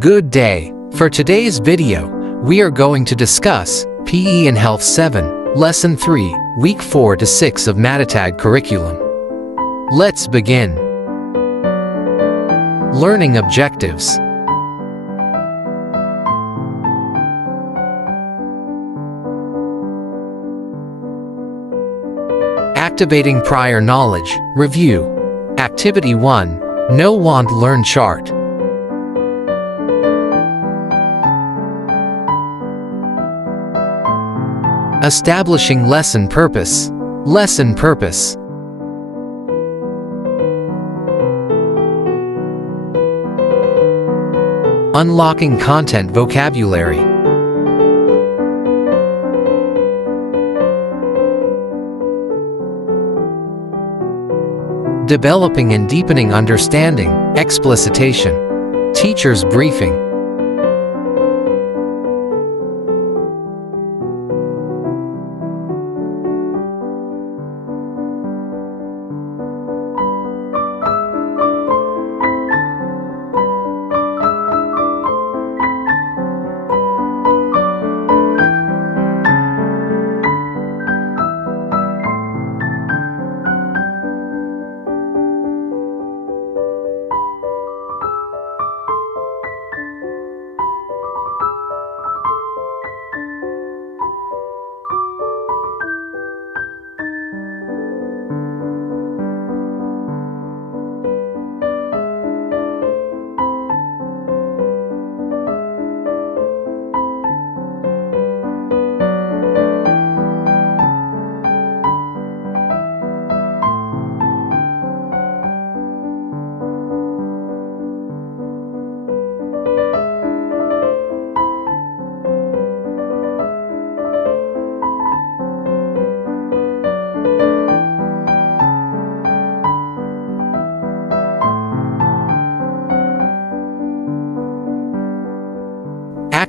Good day. For today's video, we are going to discuss PE and Health 7, Lesson 3, Week 4 to 6 of Matatag curriculum. Let's begin. Learning objectives. Activating prior knowledge. Review. Activity 1. Know, Want, Learn chart. Establishing lesson purpose. Lesson purpose. Unlocking content vocabulary. Developing and deepening understanding. Explicitation. Teacher's briefing.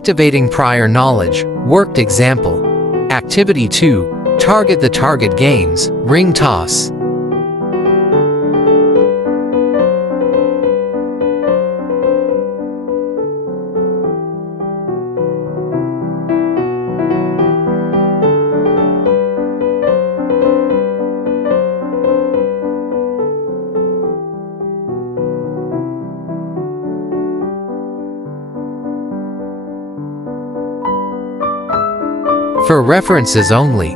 Activating prior knowledge. Worked example. Activity 2. Target the target games. Ring toss. For references only.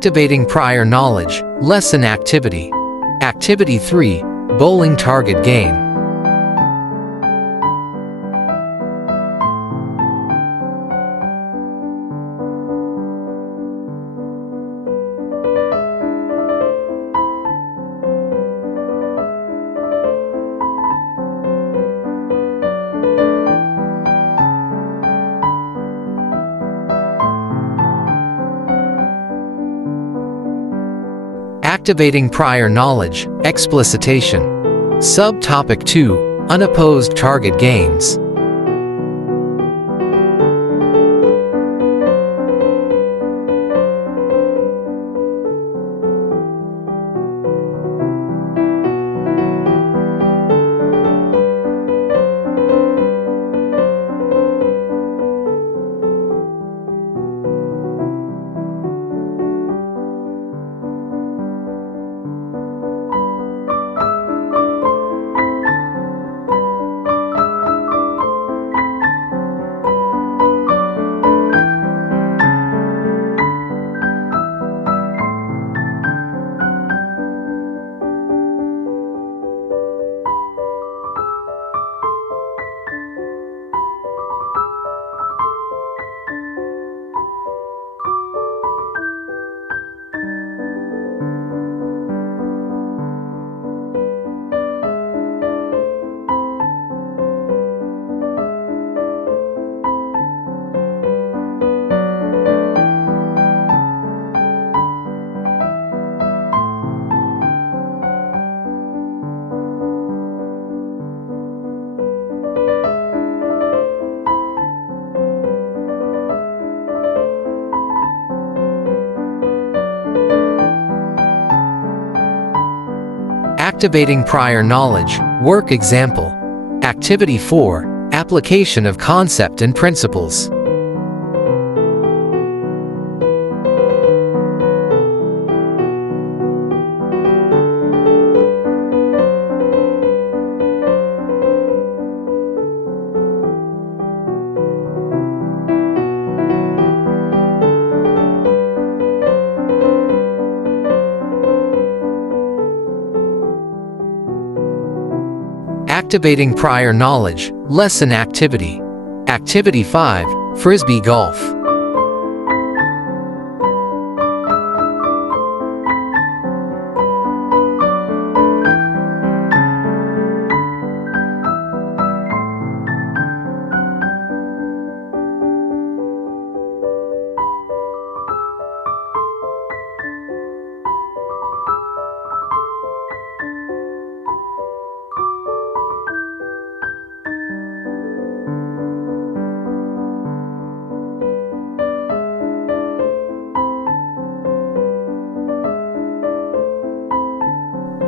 Activating prior knowledge, lesson activity. Activity 3, bowling target game. Activating prior knowledge, explicitation. Subtopic 2, unopposed target games. Activating prior knowledge, work example. Activity 4, application of concept and principles. Activating prior knowledge, lesson activity. Activity 5, Frisbee golf.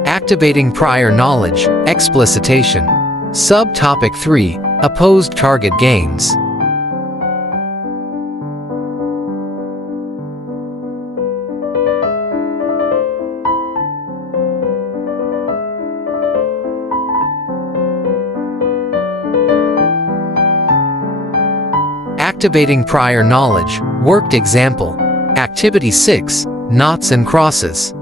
Activating prior knowledge, explicitation. Subtopic 3, opposed target games. Activating prior knowledge, worked example. Activity 6, knots and crosses.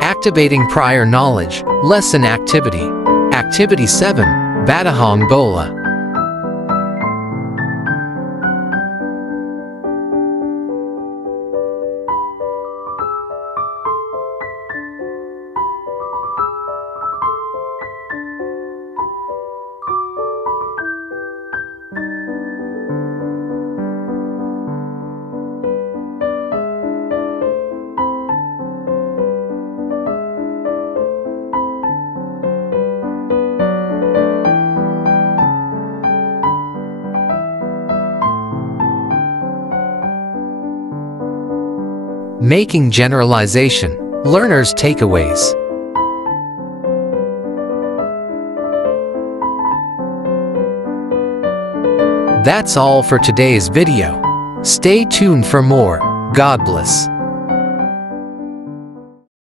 Activating prior knowledge, lesson activity. Activity 7, Batahong Bola. Making generalization. Learners' takeaways. That's all for today's video. Stay tuned for more. God bless.